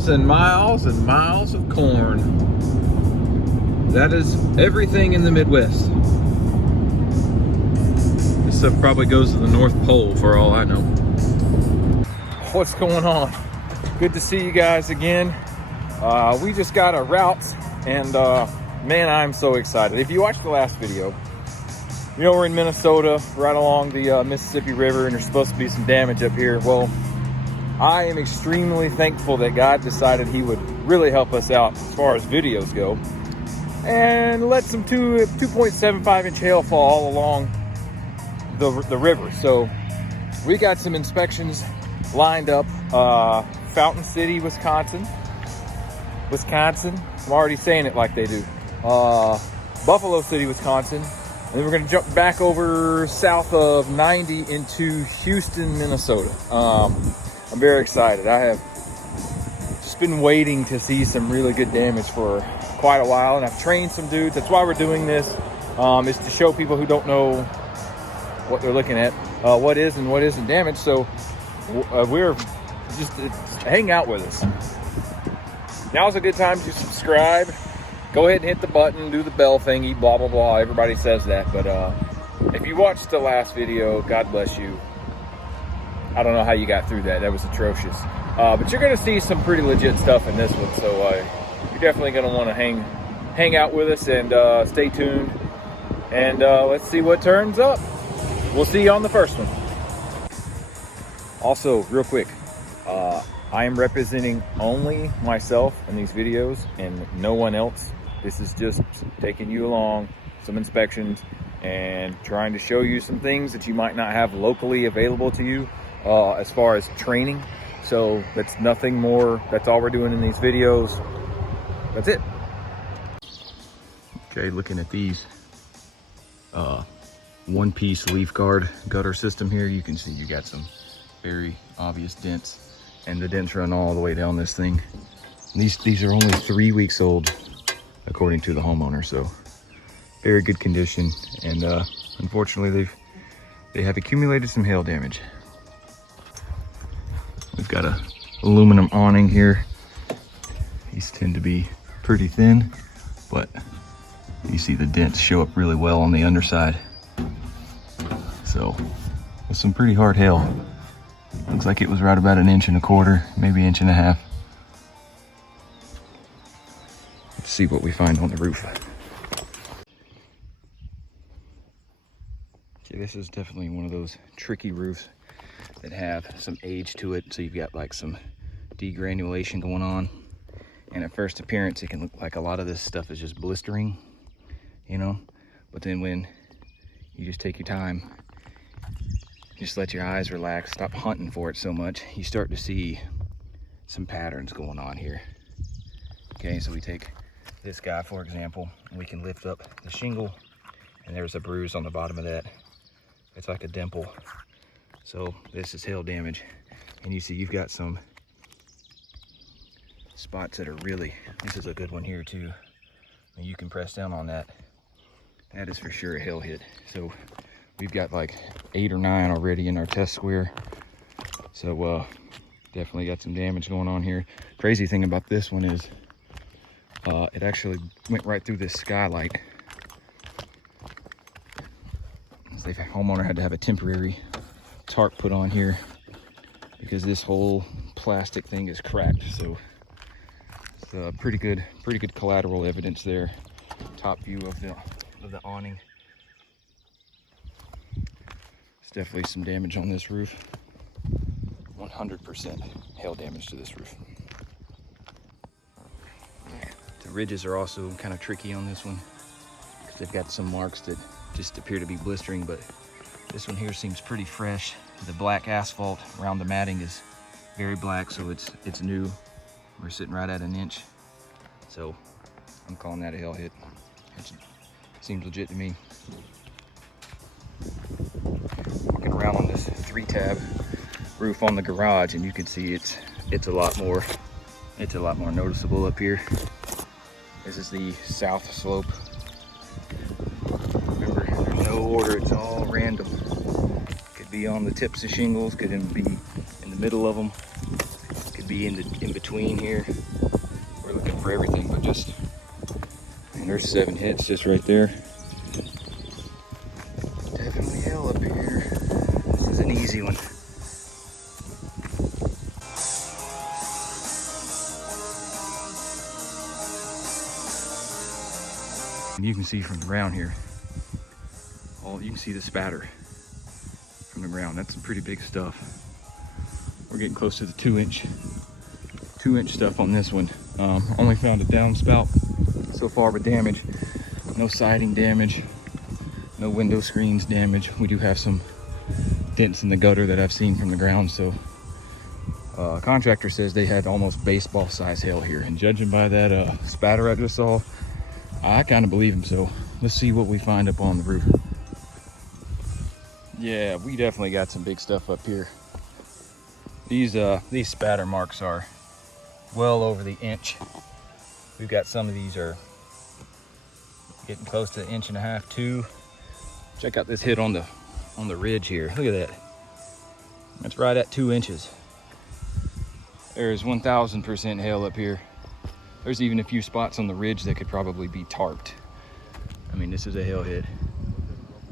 miles and miles and miles of corn. That is everything in the Midwest. This stuff probably goes to the North Pole for all I know. What's going on? Good to see you guys again. We just got a route, and man, I'm so excited. If you watched the last video, you know we're in Minnesota, right along the Mississippi River, and there's supposed to be some damage up here. Well, I am extremely thankful that God decided he would really help us out as far as videos go, and let some 2.75 inch hail fall all along the river. So we got some inspections lined up. Fountain City, Wisconsin. I'm already saying it like they do. Buffalo City, Wisconsin. And then we're going to jump back over south of 90 into Houston, Minnesota. I'm very excited. I have just been waiting to see some really good damage for quite a while, and I've trained some dudes. That's why we're doing this, is to show people who don't know what they're looking at, what is and what isn't damaged. So we're just hang out with us. Now's a good time to subscribe. Go ahead and hit the button, do the bell thingy, blah, blah, blah. Everybody says that, but if you watched the last video, God bless you. I don't know how you got through that. That was atrocious. But you're going to see some pretty legit stuff in this one, so you're definitely going to want to hang out with us and stay tuned. And let's see what turns up. We'll see you on the first one. Also, real quick, I am representing only myself in these videos and no one else. This is just taking you along, some inspections, and trying to show you some things that you might not have locally available to you as far as training. So that's nothing more. That's all we're doing in these videos. That's it. Okay, looking at these one-piece leaf guard gutter system here, you can see you got some very obvious dents. And the dents run all the way down this thing. These are only 3 weeks old, according to the homeowner, so very good condition. And unfortunately, they have accumulated some hail damage. We've got a aluminum awning here. These tend to be pretty thin, but you see the dents show up really well on the underside. So with some pretty hard hail. Looks like it was right about 1.25 inches, maybe 1.5 inches. Let's see what we find on the roof. Okay, this is definitely one of those tricky roofs that have some age to it. So you've got like some degranulation going on. And at first appearance, it can look like a lot of this stuff is just blistering, you know? But then when you just take your time, just let your eyes relax, stop hunting for it so much, you start to see some patterns going on here. Okay, so we take this guy, for example, and we can lift up the shingle, and there's a bruise on the bottom of that. It's like a dimple. So this is hail damage. And you see you've got some spots that are really, this is a good one here too. And you can press down on that. That is for sure a hail hit. So we've got like 8 or 9 already in our test square. So definitely got some damage going on here. Crazy thing about this one is it actually went right through this skylight. The homeowner had to have a temporary tarp put on here because this whole plastic thing is cracked. So it's pretty good collateral evidence there. Top view of the awning. Definitely some damage on this roof. 100% hail damage to this roof. The ridges are also kind of tricky on this one because they've got some marks that just appear to be blistering, but this one here seems pretty fresh. The black asphalt around the matting is very black, so it's new. We're sitting right at 1 inch. So I'm calling that a hail hit. It seems legit to me. Walking around on this 3-tab roof on the garage, and you can see it's a lot more noticeable up here. This is the south slope. Remember, there's no order, it's all random. Could be on the tips of shingles, could be in the middle of them, could be in between here. We're looking for everything, but just, and there's 7 hits just right there. Definitely hell up here. This is an easy one. And you can see from the ground here, you can see the spatter from the ground. That's some pretty big stuff. We're getting close to the 2-inch stuff on this one. Only found a downspout so far with damage. No siding damage, no window screens damage. We do have some dents in the gutter that I've seen from the ground. So contractor says they had almost baseball size hail here. And judging by that spatter I just saw, I kind of believe him. So let's see what we find up on the roof. Yeah, we definitely got some big stuff up here. These spatter marks are well over the inch. We've got some of these are getting close to 1.5 inches, 2. Check out this hit on the ridge here. Look at that. That's right at 2 inches. There's 1000% hail up here. There's even a few spots on the ridge that could probably be tarped. I mean, this is a hail hit.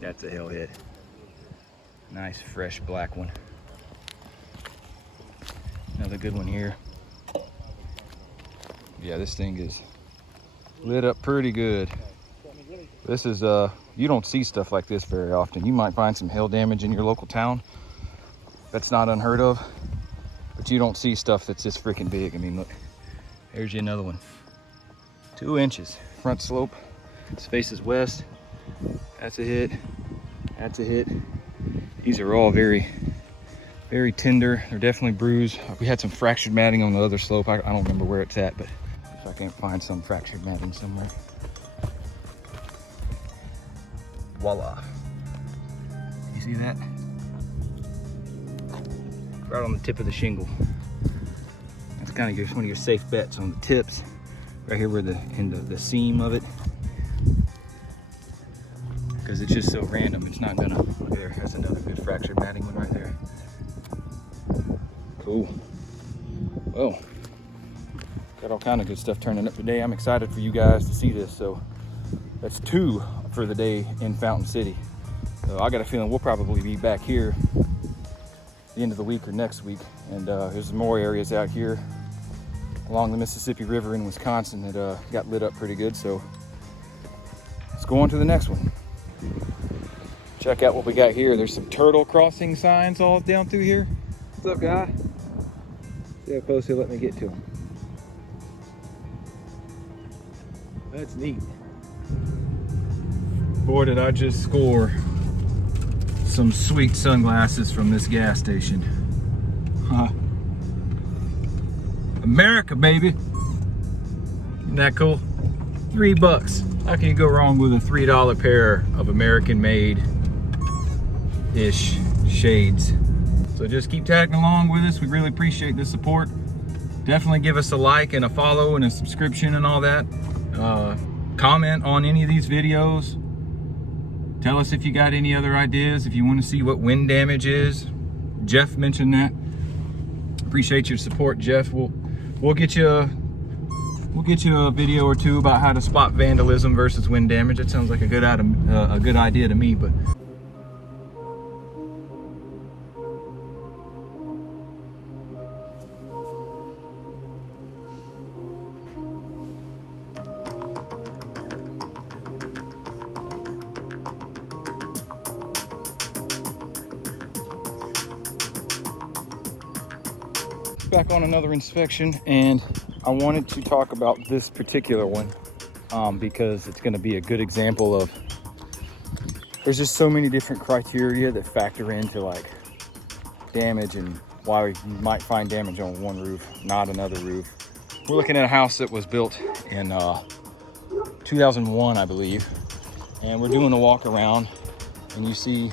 That's a hail hit. Nice fresh black one. Another good one here. Yeah, this thing is lit up pretty good. This is you don't see stuff like this very often. You might find some hail damage in your local town. That's not unheard of, but you don't see stuff that's this freaking big. I mean, look, here's you another one. 2 inches, front slope. This faces west. That's a hit. That's a hit. These are all very, very tender. They're definitely bruised. We had some fractured matting on the other slope. I don't remember where it's at, but if I can't find some fractured matting somewhere. Voila. You see that? Right on the tip of the shingle. That's kind of one of your safe bets on the tips. Right here where the seam of it. Because it's just so random, it's not gonna, look there, that's another good fractured matting one right there. Cool. Well, got all kind of good stuff turning up today. I'm excited for you guys to see this. So that's 2 for the day in Fountain City. So I got a feeling we'll probably be back here the end of the week or next week. And there's more areas out here along the Mississippi River in Wisconsin that got lit up pretty good. So let's go on to the next one. Check out what we got here. There's some turtle crossing signs all down through here. What's up, guy? See how close he'll let me get to him. That's neat. Boy, did I just score some sweet sunglasses from this gas station. Huh. America, baby. Isn't that cool? $3. How can you go wrong with a $3 pair of American-made ish shades? So just keep tagging along with us. We really appreciate the support. Definitely give us a like and a follow and a subscription and all that. Comment on any of these videos. Tell us if you got any other ideas, if you want to see what wind damage is. Jeff mentioned that. Appreciate your support, Jeff. We'll get you a video or 2 about how to spot vandalism versus wind damage. That sounds like a good idea to me. But back on another inspection, and I wanted to talk about this particular one because it's going to be a good example of, there's just so many different criteria that factor into like damage and why you might find damage on one roof, not another roof. We're looking at a house that was built in 2001, I believe, and we're doing a walk around, and you see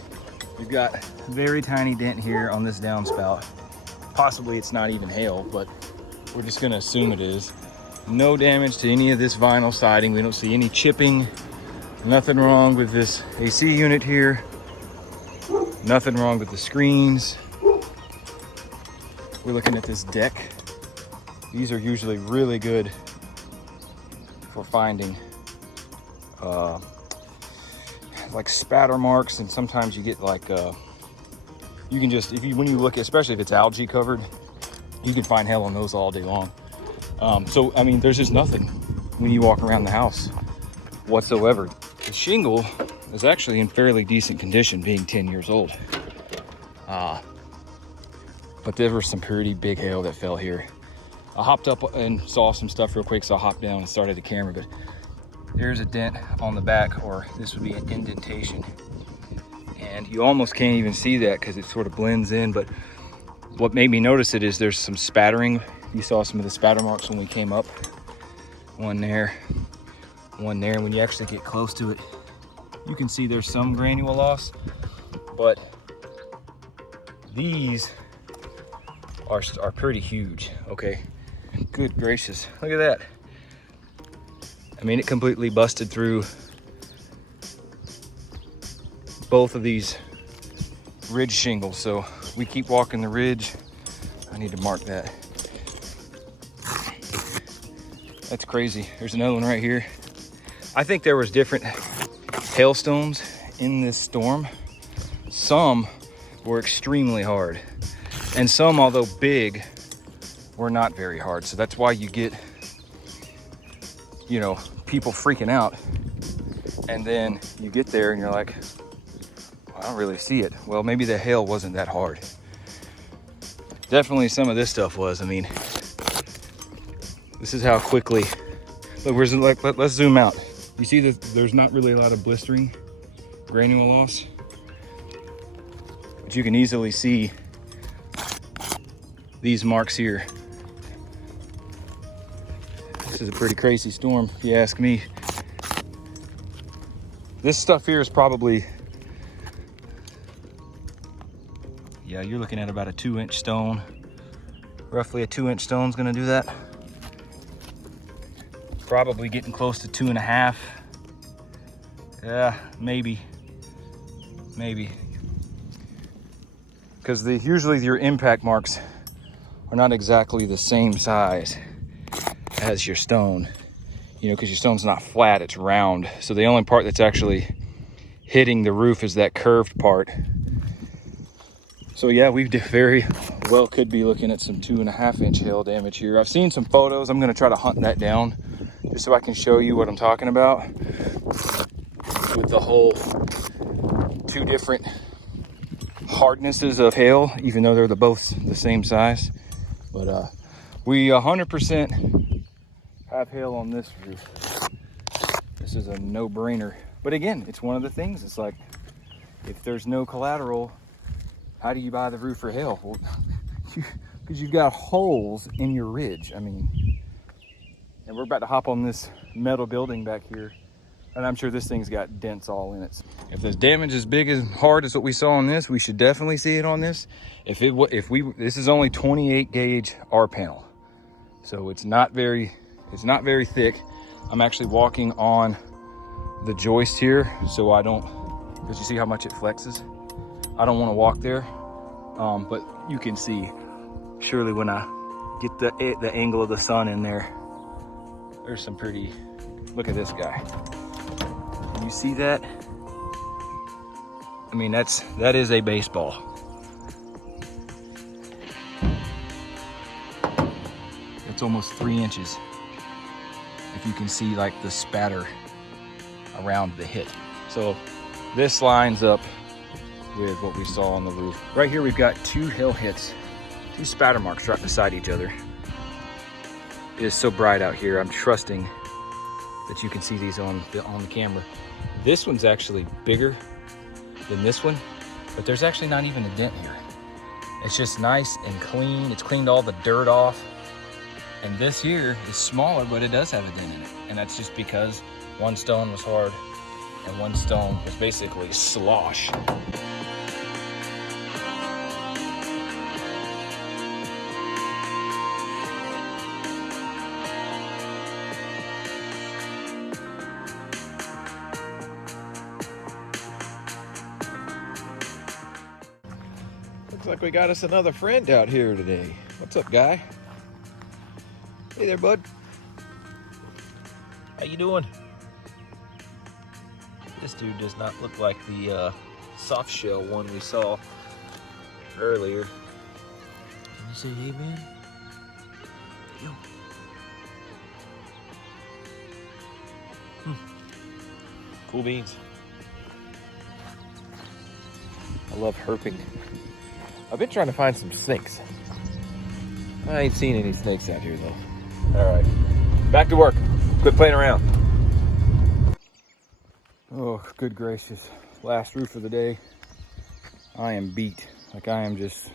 we've got a very tiny dent here on this downspout. Possibly it's not even hail, but we're just gonna assume it is. No damage to any of this vinyl siding. We don't see any chipping. Nothing wrong with this AC unit here. Nothing wrong with the screens. We're looking at this deck. These are usually really good for finding like spatter marks, and sometimes you get like you can just, when you look, especially if it's algae covered, you can find hell on those all day long. So I mean, there's just nothing when you walk around the house whatsoever. The shingle is actually in fairly decent condition, being 10 years old. But there was some pretty big hail that fell here. I hopped up and saw some stuff real quick, so I hopped down and started the camera, but there's a dent on the back, or this would be an indentation. And you almost can't even see that because it sort of blends in, but what made me notice it is there's some spattering. You saw some of the spatter marks when we came up. One there, one there. And when you actually get close to it, you can see there's some granule loss, but these are pretty huge. Okay, good gracious, look at that. I mean, it completely busted through both of these ridge shingles. So we keep walking the ridge. I need to mark that. That's crazy. There's another one right here. I think there was different hailstones in this storm. Some were extremely hard, and some, although big, were not very hard. So that's why you get, you know, people freaking out, and then you get there and you're like, well, I don't really see it. Well, maybe the hail wasn't that hard. Definitely some of this stuff was. I mean, this is how quickly, look, let's zoom out. You see that there's not really a lot of blistering granule loss, but you can easily see these marks here. This is a pretty crazy storm, if you ask me. This stuff here is probably, yeah, you're looking at about a 2-inch stone. Roughly a 2-inch stone is gonna do that. Probably getting close to 2.5. Yeah, maybe. Because usually your impact marks are not exactly the same size as your stone, you know, because your stone's not flat, it's round. So the only part that's actually hitting the roof is that curved part. So yeah, we very well could be looking at some 2.5-inch hail damage here. I've seen some photos. I'm gonna try to hunt that down just so I can show you what I'm talking about with the whole 2 different hardnesses of hail, even though they're both the same size. But we 100% have hail on this roof. This is a no-brainer. But again, it's one of the things, it's like, if there's no collateral, how do you buy the roof for hail? Well, because you've got holes in your ridge. I mean, and we're about to hop on this metal building back here, and I'm sure this thing's got dents all in it. If the damage is big as hard as what we saw on this, we should definitely see it on this. This is only 28 gauge R panel, so it's not very thick. I'm actually walking on the joist here, so I don't, because you see how much it flexes. I don't want to walk there, but you can see surely when I get the angle of the sun in there, there's some pretty, look at this guy. Can you see that? I mean, that is a baseball. It's almost 3 inches. If you can see like the spatter around the hit. So this lines up with what we saw on the roof. Right here we've got 2 hail hits, 2 spatter marks right beside each other. It is so bright out here. I'm trusting that you can see these on the camera. This one's actually bigger than this one, but there's actually not even a dent here. It's just nice and clean. It's cleaned all the dirt off. And this here is smaller, but it does have a dent in it. And that's just because one stone was hard and one stone was basically slosh. Looks like we got us another friend out here today. What's up, guy? Hey there, bud. How you doing? This dude does not look like the soft shell one we saw earlier. Can you say hey, man? Yo. Cool beans. I love herping. I've been trying to find some snakes. I ain't seen any snakes out here though. All right, back to work. Quit playing around. Oh, good gracious. Last roof of the day. I am beat. Like, I am just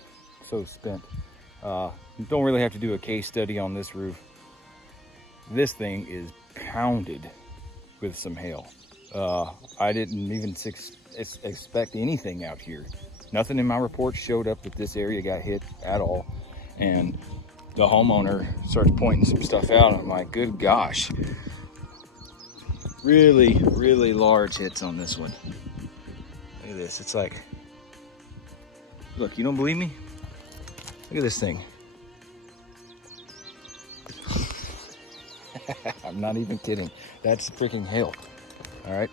so spent. Don't really have to do a case study on this roof. This thing is pounded with some hail. I didn't even expect anything out here. Nothing in my report showed up that this area got hit at all. And the homeowner starts pointing some stuff out, and I'm like, good gosh. Really, really large hits on this one. Look at this. It's like, look, you don't believe me? Look at this thing. I'm not even kidding. That's freaking hail. All right.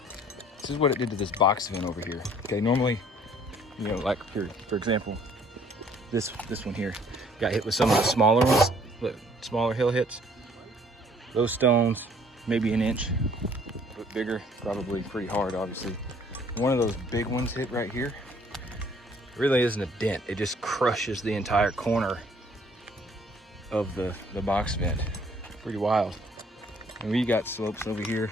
This is what it did to this box vent over here. Okay, normally, you know, like here, for example, this one here got hit with some of the smaller ones. Look, smaller hail hits. Those stones, maybe an inch, but bigger, probably pretty hard, obviously. One of those big ones hit right here. It really isn't a dent. It just crushes the entire corner of the box vent. Pretty wild. And we got slopes over here.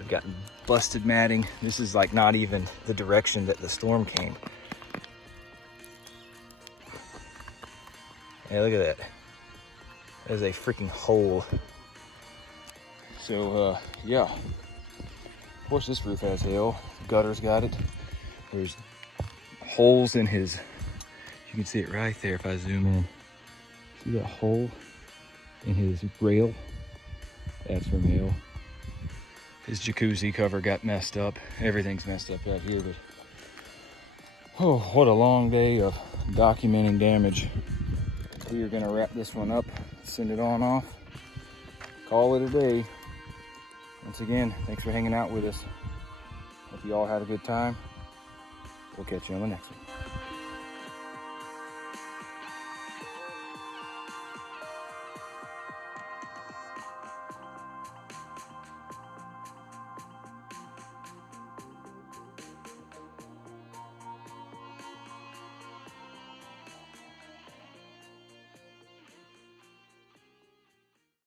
I've got busted matting. This is like not even the direction that the storm came. Hey, look at that. That is a freaking hole. So, yeah. Of course, this roof has hail. Gutter's got it. There's holes in his, you can see it right there if I zoom in. See that hole in his rail? That's from hail. His jacuzzi cover got messed up. Everything's messed up out here, but oh, what a long day of documenting damage. We are gonna wrap this one up, send it on off, call it a day. Once again, thanks for hanging out with us. Hope you all had a good time. We'll catch you on the next one.